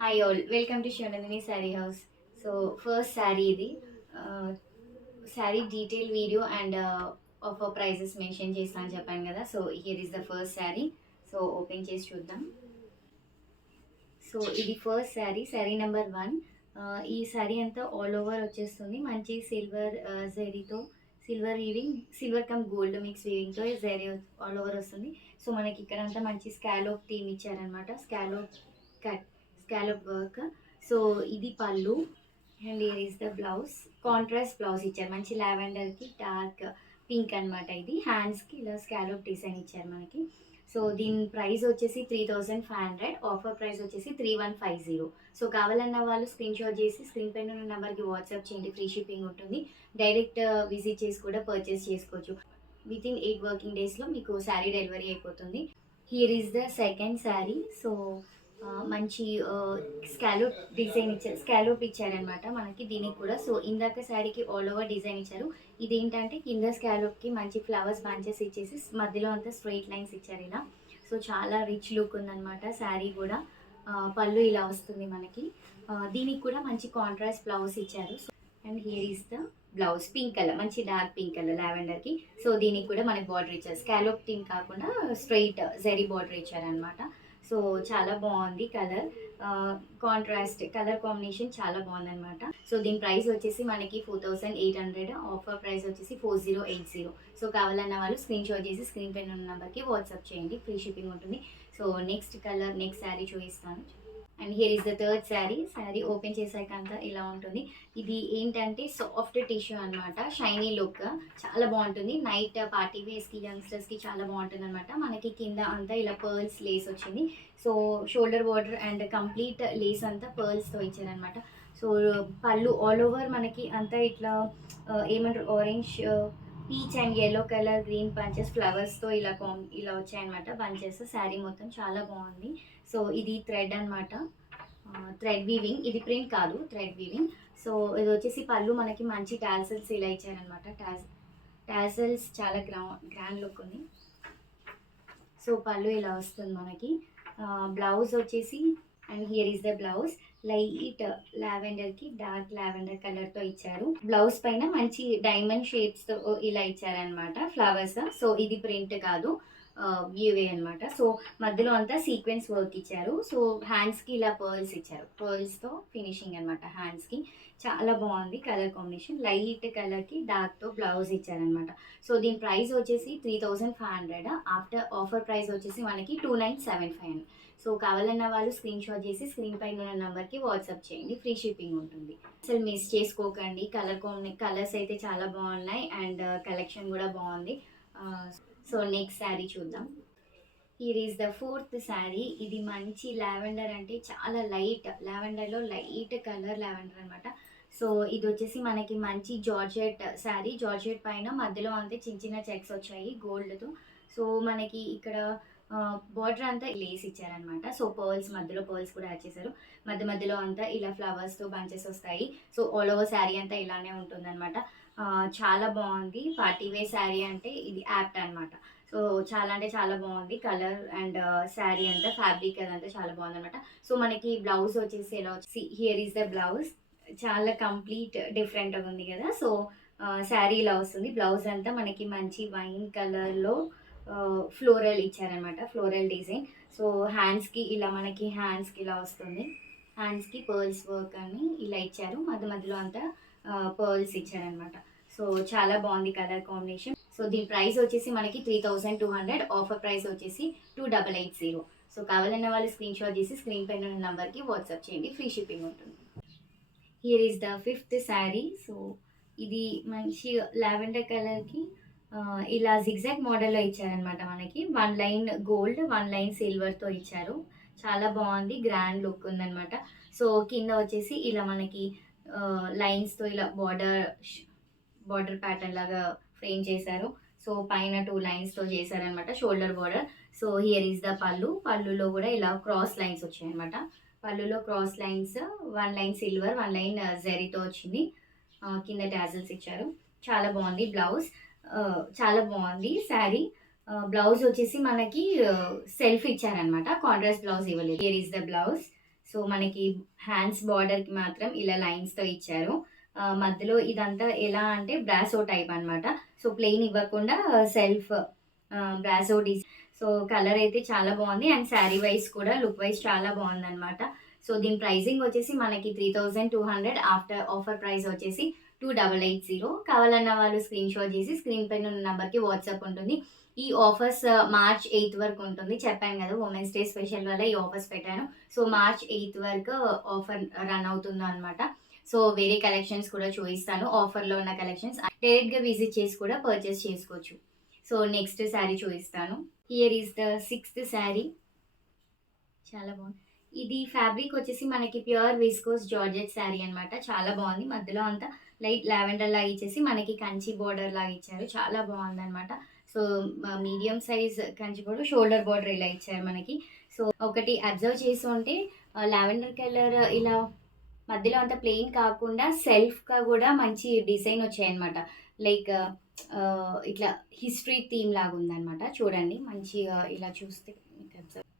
Hi all, welcome to Shivanandini sari house. So first sari ఇది. Sari detail video and offer prices mention చేస్తా అని చెప్పాను కదా. So here is the first sari. So open చేసి చూద్దాం. సో ఇది ఫస్ట్ శారీ, శారీ నెంబర్ 1. ఈ శారీ అంతా ఆల్ ఓవర్ వచ్చేస్తుంది. మంచి సిల్వర్ జరీతో, silver weaving, silver cum gold mix వీవింగ్తో జరీ ఆల్ ఓవర్ వస్తుంది. సో మనకి ఇక్కడ అంతా మంచి స్కాలోప్ థీమ్ ఇచ్చారనమాట. Cut scallop work. సో ఇది pallu and here is the blouse. Contrast blouse ఇచ్చారు, మంచి లావెండర్కి డార్క్ పింక్ అనమాట. ఇది హ్యాండ్స్కి ఇలా స్కాలోప్ డిజైన్ ఇచ్చారు మనకి. సో దీని ప్రైస్ వచ్చేసి 3500. ఆఫర్ ప్రైస్ వచ్చేసి 3150. సో కావాలన్న వాళ్ళు స్క్రీన్ షాట్ చేసి స్క్రీన్ పైన ఉన్న నెంబర్కి వాట్సాప్ చేయండి. ఫ్రీ షిప్పింగ్ ఉంటుంది. డైరెక్ట్ విజిట్ చేసి కూడా పర్చేస్ చేసుకోవచ్చు. విత్ ఇన్ 8 వర్కింగ్ డేస్లో మీకు శారీ డెలివరీ అయిపోతుంది. Here is the second sari. So మంచి స్కాలోప్ డిజైన్ ఇచ్చారు, స్కాలోప్ ఇచ్చారనమాట మనకి దీనికి కూడా. సో ఇందాక శారీకి ఆల్ ఓవర్ డిజైన్ ఇచ్చారు. ఇదేంటంటే కింద స్కాలోప్కి మంచి ఫ్లవర్స్ బంచెస్ ఇచ్చేసి మధ్యలో అంతా స్ట్రైట్ లైన్స్ ఇచ్చారు ఇలా. సో చాలా రిచ్ లుక్ ఉందన్నమాట శారీ కూడా. పళ్ళు ఇలా వస్తుంది మనకి. దీనికి కూడా మంచి కాంట్రాస్ట్ బ్లౌజ్ ఇచ్చారు. And here is the blouse, pink colour, మంచి డార్క్ పింక్ కలర్ లావెండర్కి. సో దీనికి కూడా మనకి బార్డర్ ఇచ్చారు, స్కాలోప్ థీమ్ కాకుండా స్ట్రైట్ జరీ బార్డర్ ఇచ్చారనమాట. సో చాలా బాగుంది కలర్, కాంట్రాస్ట్ కలర్ కాంబినేషన్ చాలా బాగుందన్నమాట. సో దీని ప్రైస్ వచ్చేసి మనకి 4800. ఆఫర్ ప్రైస్ వచ్చేసి 4080. సో కావాలన్న వాళ్ళు స్క్రీన్ షాట్ చేసి స్క్రీన్ పైన ఉన్న నెంబర్కి వాట్సాప్ చేయండి. ఫ్రీ షిప్పింగ్ ఉంటుంది. So next colour, next sari చూపిస్తాను. And here is the third sari. Sari open చేసాక అంతా ఇలా ఉంటుంది. ఇది ఏంటంటే సాఫ్ట్ టిష్యూ అనమాట, షైనీ లుక్, చాలా బాగుంటుంది. నైట్ పార్టీ వేస్కి, యంగ్స్టర్స్కి చాలా బాగుంటుంది అనమాట. మనకి కింద అంతా ఇలా పర్ల్స్ లేస్ వచ్చింది. So shoulder border and complete lace అంతా పర్ల్స్తో ఇచ్చారనమాట. సో పళ్ళు ఆల్ ఓవర్ మనకి అంతా ఇట్లా ఏమంటారు, orange, peach and yellow colour, green bunches ఫ్లవర్స్తో ఇలా వచ్చాయన్నమాట బంచెస్. శారీ మొత్తం చాలా బాగుంది. సో ఇది థ్రెడ్ అనమాట, థ్రెడ్ వీవింగ్. ఇది ప్రింట్ కాదు, థ్రెడ్ వీవింగ్. సో ఇది వచ్చేసి పళ్ళు మనకి మంచి టాల్సల్స్ ఇలా ఇచ్చారనమాట. టాల్సల్స్ చాలా గ్రాండ్ లుక్ ఉంది. సో పళ్ళు ఇలా వస్తుంది మనకి. బ్లౌజ్ వచ్చేసి, and here is the blouse, light లావెండర్కి డార్క్ లావెండర్ కలర్తో ఇచ్చారు. బ్లౌజ్ పైన మంచి డైమండ్ షేప్స్తో ఇలా ఇచ్చారనమాట ఫ్లవర్స్. సో ఇది ప్రింట్ కాదు, వ్యూవే అనమాట. సో మధ్యలో అంతా సీక్వెన్స్ వర్క్ ఇచ్చారు. సో హ్యాండ్స్కి ఇలా పర్ల్స్ ఇచ్చారు, పర్ల్స్తో ఫినిషింగ్ అనమాట హ్యాండ్స్కి. చాలా బాగుంది కలర్ కాంబినేషన్. లైట్ కలర్కి డార్క్తో బ్లౌజ్ ఇచ్చారనమాట. సో దీని ప్రైస్ వచ్చేసి 3500. ఆఫ్టర్ ఆఫర్ ప్రైస్ వచ్చేసి మనకి 2975. సో కావాలన్న వాళ్ళు స్క్రీన్ షాట్ చేసి స్క్రీన్ పైన ఉన్న నెంబర్కి వాట్సాప్ చేయండి. ఫ్రీ షిప్పింగ్ ఉంటుంది. అసలు మిస్ చేసుకోకండి. కలర్స్ అయితే చాలా బాగున్నాయి అండ్ కలెక్షన్ కూడా బాగుంది. సో నెక్స్ట్ శారీ చూద్దాం. Here is the fourth sari. ఇది మంచి లావెండర్, అంటే చాలా లైట్ లావెండర్లో లైట్ కలర్ లావెండర్ అనమాట. సో ఇది వచ్చేసి మనకి మంచి జార్జెట్ శారీ. జార్జెట్ పైన మధ్యలో అంతే చిన్న చిన్న చెక్స్ వచ్చాయి గోల్డ్తో. సో మనకి ఇక్కడ బార్డర్ అంతా లేస్ ఇచ్చారనమాట. సో పర్ల్స్, మధ్యలో పర్ల్స్ కూడా యాడ్ చేశారు. మధ్యలో అంతా ఇలా ఫ్లవర్స్తో బంచెస్ వస్తాయి. సో ఆల్ ఓవర్ శారీ అంతా ఇలానే ఉంటుందన్నమాట. చాలా బాగుంది. పార్టీ వేర్ శారీ అంటే ఇది యాప్ట్ అనమాట. సో చాలా అంటే చాలా బాగుంది కలర్ అండ్ శారీ అంతా, ఫ్యాబ్రిక్ అదంతా చాలా బాగుంది అనమాట. సో మనకి బ్లౌజ్ వచ్చేసి ఎలా వచ్చి, హియర్ ఈస్ ద బ్లౌజ్. చాలా కంప్లీట్ డిఫరెంట్గా ఉంది కదా. సో శారీ ఇలా వస్తుంది. బ్లౌజ్ అంతా మనకి మంచి వైన్ కలర్లో ఫ్లోరల్ ఇచ్చారనమాట, ఫ్లోరల్ డిజైన్. సో హ్యాండ్స్కి ఇలా మనకి హ్యాండ్స్కి ఇలా వస్తుంది. హ్యాండ్స్కి పర్ల్స్ వర్క్ అని ఇలా ఇచ్చారు. మధ్యలో అంతా పర్ల్స్ ఇచ్చారనమాట. సో చాలా బాగుంది కలర్ కాంబినేషన్. సో దీని ప్రైస్ వచ్చేసి మనకి 3200. ఆఫర్ ప్రైస్ వచ్చేసి 2880. సో కావాలన్న వాళ్ళు స్క్రీన్ షాట్ చేసి స్క్రీన్ పైన ఉన్న నెంబర్కి వాట్సాప్ చేయండి. ఫ్రీ షిప్పింగ్ ఉంటుంది. Here is the fifth sari. So ఇది మంచి లావెండర్ కలర్కి ఇలా జిగ్జాగ్ మోడల్లో ఇచ్చారనమాట మనకి. 1 లైన్ గోల్డ్, 1 లైన్ సిల్వర్తో ఇచ్చారు. చాలా బాగుంది, గ్రాండ్ లుక్ ఉందనమాట. సో కింద వచ్చేసి ఇలా మనకి లైన్స్తో ఇలా బార్డర్ ప్యాటర్న్ లాగా ఫ్రేమ్ చేశారు. సో పైన 2 లైన్స్తో చేశారనమాట shoulder border. So here is the పళ్ళు. పళ్ళులో కూడా ఇలా క్రాస్ లైన్స్ వచ్చాయన్నమాట. పళ్ళులో cross lines, 1 line silver, 1 line జరీతో వచ్చింది. కింద టాజల్స్ ఇచ్చారు. చాలా బాగుంది బ్లౌజ్. చాలా బాగుంది శారీ. బ్లౌజ్ వచ్చేసి మనకి సెల్ఫ్ ఇచ్చారనమాట, కాంట్రాస్ట్ బ్లౌజ్ ఇవ్వలేదు. Here is the blouse. So మనకి హ్యాండ్స్ బార్డర్కి మాత్రం ఇలా లైన్స్తో ఇచ్చారు. మధ్యలో ఇదంతా ఎలా అంటే బ్రాసో టైప్ అనమాట. సో ప్లెయిన్ ఇవ్వకుండా self brasso design. So colour అయితే చాలా బాగుంది అండ్ శారీ వైజ్ కూడా లుక్ వైజ్ చాలా బాగుందన్నమాట. సో దీని ప్రైజింగ్ వచ్చేసి మనకి 3200, ఆఫ్టర్ ఆఫర్ ప్రైస్ వచ్చేసి 2880. కావాలన్న వాళ్ళు స్క్రీన్ షాట్ చేసి స్క్రీన్ పైన ఉన్న నెంబర్కి వాట్సాప్ ఉంటుంది. ఈ ఆఫర్స్ మార్చ్ 8 వరకు ఉంటుంది. చెప్పాను కదా ఉమెన్స్ డే స్పెషల్ వల్ల ఈ ఆఫర్స్ పెట్టాను. సో మార్చ్ 8 వరకు ఆఫర్ రన్ అవుతుంది అనమాట. సో వేరే కలెక్షన్స్ కూడా చూపిస్తాను, ఆఫర్లో ఉన్న కలెక్షన్స్ డైరెక్ట్గా విజిట్ చేసి కూడా పర్చేస్ చేసుకోవచ్చు. సో నెక్స్ట్ శారీ చూపిస్తాను. Here is the 6th sari. చాలా బాగుంది. ఇది ఫ్యాబ్రిక్ వచ్చేసి మనకి ప్యూర్ విస్కోస్ జార్జెట్ శారీ అనమాట. చాలా బాగుంది. మధ్యలో అంతా లైట్ లావెండర్ లాగా ఇచ్చేసి మనకి కంచి బోర్డర్ లాగా ఇచ్చారు. చాలా బాగుంది అనమాట. So medium size Kanchi border, shoulder border ఇలా ఇచ్చారు మనకి. సో ఒకటి అబ్జర్వ్ చేసి ఉంటే లావెండర్ కలర్ ఇలా మధ్యలో అంతా ప్లెయిన్ కాకుండా సెల్ఫ్గా కూడా మంచి డిజైన్ వచ్చాయన్నమాట. లైక్ ఇట్లా హిస్టరీ థీమ్ లాగా ఉందన్నమాట. చూడండి మంచిగా ఇలా చూస్తే మీకు అబ్జర్వ్.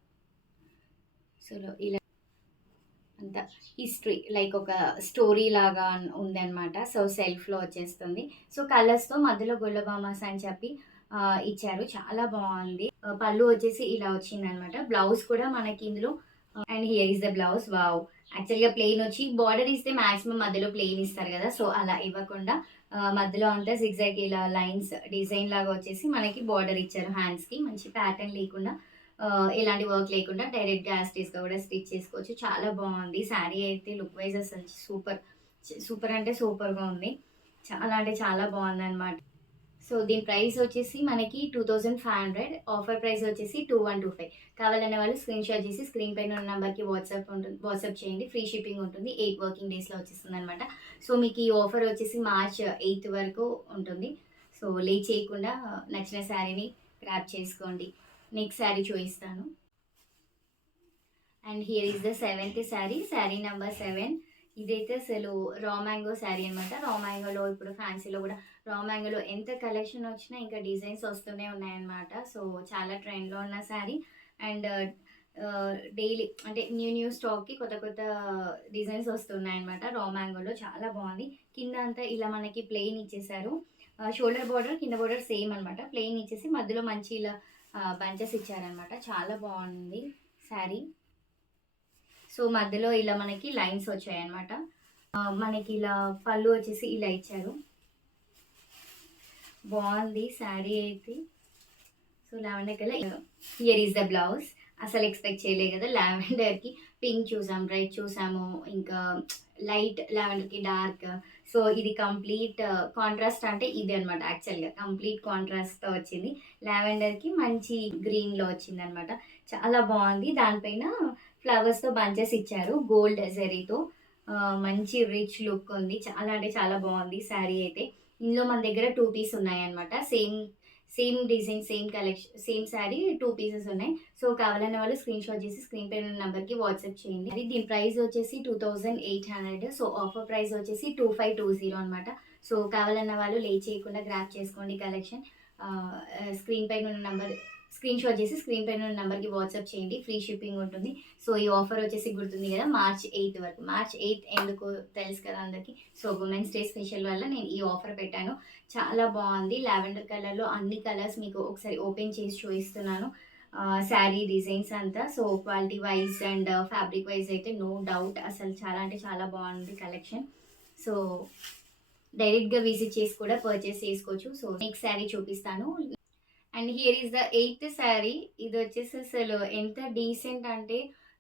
సో ఇలా అంత హిస్టరీ లైక్ ఒక స్టోరీ లాగా ఉందన్నమాట. సో సెల్ఫ్లో వచ్చేస్తుంది. సో కలర్స్తో మధ్యలో గొల్లబామాస్ అని చెప్పి ఇచ్చారు. చాలా బాగుంది. పళ్ళు వచ్చేసి ఇలా వచ్చిందనమాట. బ్లౌజ్ కూడా మనకి ఇందులో and here is the blouse. Wow, యాక్చువల్గా ప్లెయిన్ వచ్చి బార్డర్ ఇస్తే మ్యాక్సిమం మధ్యలో ప్లెయిన్ ఇస్తారు కదా. సో అలా ఇవ్వకుండా మధ్యలో అంతా సిగ్జాగ్ ఇలా లైన్స్ డిజైన్ లాగా వచ్చేసి మనకి బార్డర్ ఇచ్చారు. హ్యాండ్స్కి మంచి ప్యాటర్న్ లేకుండా, ఎలాంటి వర్క్ లేకుండా డైరెక్ట్గా యాస్టీస్గా కూడా స్టిచ్ చేసుకోవచ్చు. చాలా బాగుంది శారీ అయితే. లుక్ వైజ్ అసలు సూపర్ సూపర్ అంటే సూపర్గా ఉంది. చాలా అంటే చాలా బాగుంది అనమాట. సో దీని ప్రైస్ వచ్చేసి మనకి 2500, ఆఫర్ ప్రైస్ వచ్చేసి 2125. కావాలనే వాళ్ళు స్క్రీన్ షాట్ చేసి స్క్రీన్ పైన ఉన్న నెంబర్కి వాట్సాప్ చేయండి. ఫ్రీ షిప్పింగ్ ఉంటుంది. 8 వర్కింగ్ డేస్లో వచ్చేస్తుంది అనమాట. సో మీకు ఈ ఆఫర్ వచ్చేసి మార్చ్ 8 వరకు ఉంటుంది. సో లేట్ చేయకుండా నచ్చిన శారీని గ్రాబ్ చేసుకోండి. నెక్స్ట్ శారీ చూపిస్తాను. And here is the 7th sari. Sari number 7. ఇదైతే అసలు రా మ్యాంగో శారీ అనమాట. రా మ్యాంగోలో ఇప్పుడు ఫ్యాన్సీలో కూడా రా మ్యాంగోలో ఎంత కలెక్షన్ వచ్చినా ఇంకా డిజైన్స్ వస్తూనే ఉన్నాయన్నమాట. సో చాలా ట్రెండ్లో ఉన్న శారీ అండ్ డైలీ అంటే న్యూ స్టాక్కి కొత్త కొత్త డిజైన్స్ వస్తున్నాయన్నమాట. రా మ్యాంగోలో చాలా బాగుంది. కింద అంతా ఇలా మనకి ప్లెయిన్ ఇచ్చేసారు. షోల్డర్ బార్డర్ కింద బార్డర్ సేమ్ అనమాట. ప్లెయిన్ ఇచ్చేసి మధ్యలో మంచి ఇలా బంచెస్ ఇచ్చారనమాట. చాలా బాగుంది శారీ. సో మధ్యలో ఇలా మనకి లైన్స్ వచ్చాయన్నమాట. మనకి ఇలా పళ్ళు వచ్చేసి ఇలా ఇచ్చారు. బాగుంది శారీ అయితే. So lavender colour. Here is the blouse. అసలు ఎక్స్పెక్ట్ చేయలే కదా, లావెండర్కి పింక్ చూసాం, రెడ్ చూసాము, ఇంకా లైట్ లావెండర్కి డార్క్. సో ఇది కంప్లీట్ కాంట్రాస్ట్ అంటే ఇది అనమాట. యాక్చువల్గా కంప్లీట్ కాంట్రాస్ట్తో వచ్చింది. లావెండర్కి మంచి గ్రీన్లో వచ్చింది అనమాట. చాలా బాగుంది. దానిపైన ఫ్లవర్స్తో బంచెస్ ఇచ్చారు గోల్డ్ జరీతో. మంచి రిచ్ లుక్ ఉంది. చాలా అంటే చాలా బాగుంది శారీ అయితే. ఇందులో మన దగ్గర 2 పీస్ ఉన్నాయన్నమాట. Same design, same collection, same sari 2 pieces ఉన్నాయి. సో కావాలన్న వాళ్ళు స్క్రీన్ షాట్ చేసి స్క్రీన్ పైన ఉన్న నెంబర్కి వాట్సాప్ చేయండి. అది దీని ప్రైస్ వచ్చేసి 2800. సో ఆఫర్ ప్రైస్ వచ్చేసి 2520 అనమాట. సో కావాలన్న వాళ్ళు లేట్ చేయకుండా గ్రాప్ చేసుకోండి కలెక్షన్. స్క్రీన్ పైన ఉన్న నెంబర్ స్క్రీన్ షాట్ చేసి స్క్రీన్ పైన ఉన్న నెంబర్కి వాట్సాప్ చేయండి. ఫ్రీ షిప్పింగ్ ఉంటుంది. సో ఈ ఆఫర్ వచ్చేసి గుర్తుంది కదా, మార్చ్ 8 వరకు. మార్చ్ 8 ఎందుకు తెలుసు కదా అందరికీ. సో ఉమెన్స్ డే స్పెషల్ వల్ల నేను ఈ ఆఫర్ పెట్టాను. చాలా బాగుంది. లావెండర్ కలర్లో అన్ని కలర్స్ మీకు ఒకసారి ఓపెన్ చేసి చూపిస్తున్నాను. శారీ డిజైన్స్ అంతా. So quality wise and fabric wise అయితే నో డౌట్ అసలు చాలా అంటే చాలా బాగుంది కలెక్షన్. సో డైరెక్ట్గా విజిట్ చేసి కూడా పర్చేస్ చేసుకోవచ్చు. సో నెక్స్ట్ శారీ చూపిస్తాను. And here is the 8th sari. ఇది వచ్చేసి అసలు ఎంత డీసెంట్ అంటే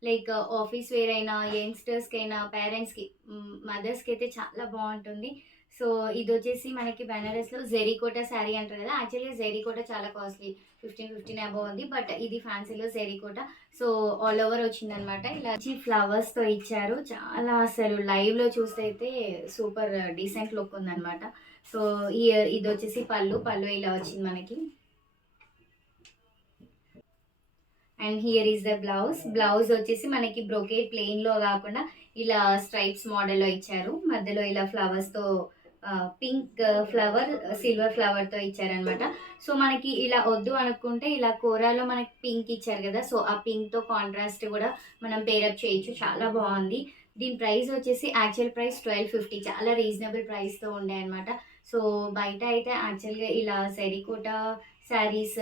లైక్ ఆఫీస్ వేర్ అయినా, యంగ్స్టర్స్కి అయినా, పేరెంట్స్కి, మదర్స్కి అయితే చాలా బాగుంటుంది. సో ఇది వచ్చేసి మనకి బెనారస్లో జెరీకోటా శారీ అంటారు కదా. యాక్చువల్గా జెరీకోటా చాలా కాస్ట్లీ, 15 అబౌవ్ ఉంది. బట్ ఇది ఫ్యాన్సీలో జెరీకోటా. సో ఆల్ ఓవర్ వచ్చిందనమాట. ఇలా ఫ్లవర్స్తో ఇచ్చారు. చాలా అసలు లైవ్లో చూస్తే అయితే సూపర్ డీసెంట్ లుక్ ఉందనమాట. సో ఇది వచ్చేసి పళ్ళు ఇలా వచ్చింది మనకి. And here is the blouse వచ్చేసి మనకి బ్రోకేడ్ ప్లెయిన్లో కాకుండా ఇలా స్ట్రైప్స్ మోడల్లో ఇచ్చారు. మధ్యలో ఇలా ఫ్లవర్స్తో పింక్ ఫ్లవర్, సిల్వర్ ఫ్లవర్తో ఇచ్చారనమాట. సో మనకి ఇలా వద్దు అనుకుంటే ఇలా కోరాలో మనకి పింక్ ఇచ్చారు కదా, సో ఆ పింక్తో కాంట్రాస్ట్ కూడా మనం పేరప్ చేయొచ్చు. చాలా బాగుంది. దీని ప్రైస్ వచ్చేసి యాక్చువల్ ప్రైస్ 1250, చాలా రీజనబుల్ ప్రైస్తో ఉండే అనమాట. సో బయట అయితే యాక్చువల్గా ఇలా జెరికోటా శారీస్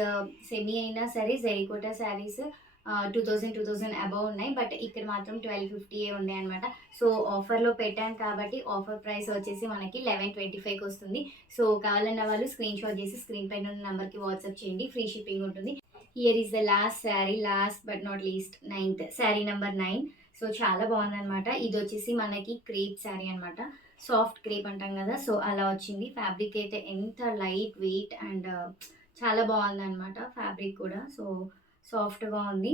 సెమీ అయినా సరే జెరికోటా శారీస్ 2000 అబవ్ ఉన్నాయి. బట్ ఇక్కడ మాత్రం 1250 ఉండే అనమాట. సో ఆఫర్లో పెట్టాను కాబట్టి ఆఫర్ ప్రైస్ వచ్చేసి మనకి 1125కి వస్తుంది. సో కావాలన్న వాళ్ళు స్క్రీన్ షాట్ చేసి స్క్రీన్ పైన ఉన్న నెంబర్కి వాట్సాప్ చేయండి, ఫ్రీ షిప్పింగ్ ఉంటుంది. Here is the last sari, last but not least, 9th sari number 9. So చాలా బాగుందనమాట. ఇది వచ్చేసి మనకి క్రేప్ శారీ అనమాట. సాఫ్ట్ క్రేప్ అంటాం కదా, సో అలా వచ్చింది. ఫ్యాబ్రిక్ అయితే ఎంత లైట్ వెయిట్ అండ్ చాలా బాగుందనమాట. ఫ్యాబ్రిక్ కూడా సో సాఫ్ట్గా ఉంది.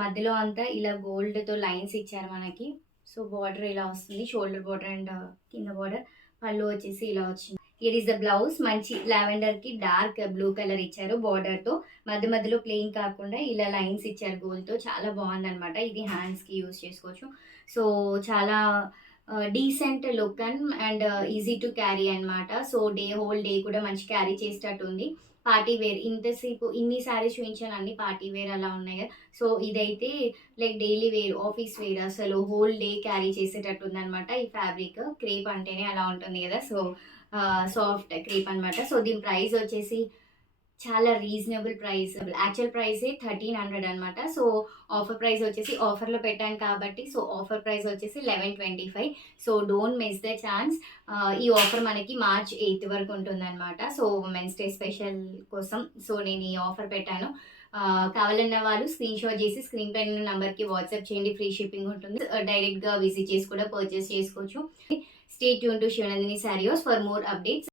మధ్యలో అంతా ఇలా గోల్డ్తో లైన్స్ ఇచ్చారు మనకి. సో బార్డర్ ఇలా వస్తుంది, షోల్డర్ బార్డర్ అండ్ కింద బార్డర్. పళ్ళు వచ్చేసి ఇలా వచ్చింది. Here is the blouse. మంచి లావెండర్కి డార్క్ బ్లూ కలర్ ఇచ్చారు బార్డర్తో. మధ్య మధ్యలో ప్లెయిన్ కాకుండా ఇలా లైన్స్ ఇచ్చారు గోల్డ్తో. చాలా బాగుందనమాట. ఇది హ్యాండ్స్కి యూజ్ చేసుకోవచ్చు. సో చాలా decent look and easy to carry అనమాట. సో హోల్ డే కూడా మంచి క్యారీ చేసేటట్టు ఉంది. పార్టీ వేర్, ఇంతసేపు ఇన్ని శారీస్ చూపించాను, అన్ని పార్టీ వేర్ అలా ఉన్నాయి కదా. సో ఇదైతే like daily wear, office wear, అసలు హోల్ డే క్యారీ చేసేటట్టు ఉందనమాట. ఈ ఫ్యాబ్రిక్ క్రేప్ అంటేనే అలా ఉంటుంది కదా, సో సాఫ్ట్ క్రేప్ అనమాట. సో దీని ప్రైస్ వచ్చేసి చాలా రీజనబుల్ ప్రైస్. యాక్చువల్ ప్రైసే 1300 అనమాట. సో ఆఫర్ ప్రైస్ వచ్చేసి ఆఫర్లో పెట్టాను కాబట్టి సో ఆఫర్ ప్రైస్ వచ్చేసి 1125. So don't miss the chance. ఈ ఆఫర్ మనకి March 8 వరకు ఉంటుందన్నమాట. సో ఉమెన్స్ డే స్పెషల్ కోసం సో నేను ఈ ఆఫర్ పెట్టాను. కావాలన్న వాళ్ళు స్క్రీన్ షాట్ చేసి స్క్రీన్ పైన ఉన్న నెంబర్కి వాట్సాప్ చేయండి, ఫ్రీ షిప్పింగ్ ఉంటుంది. డైరెక్ట్గా విజిట్ చేసి కూడా పర్చేస్ చేసుకోవచ్చు. Stay tune to Shivanandini sari house for more updates.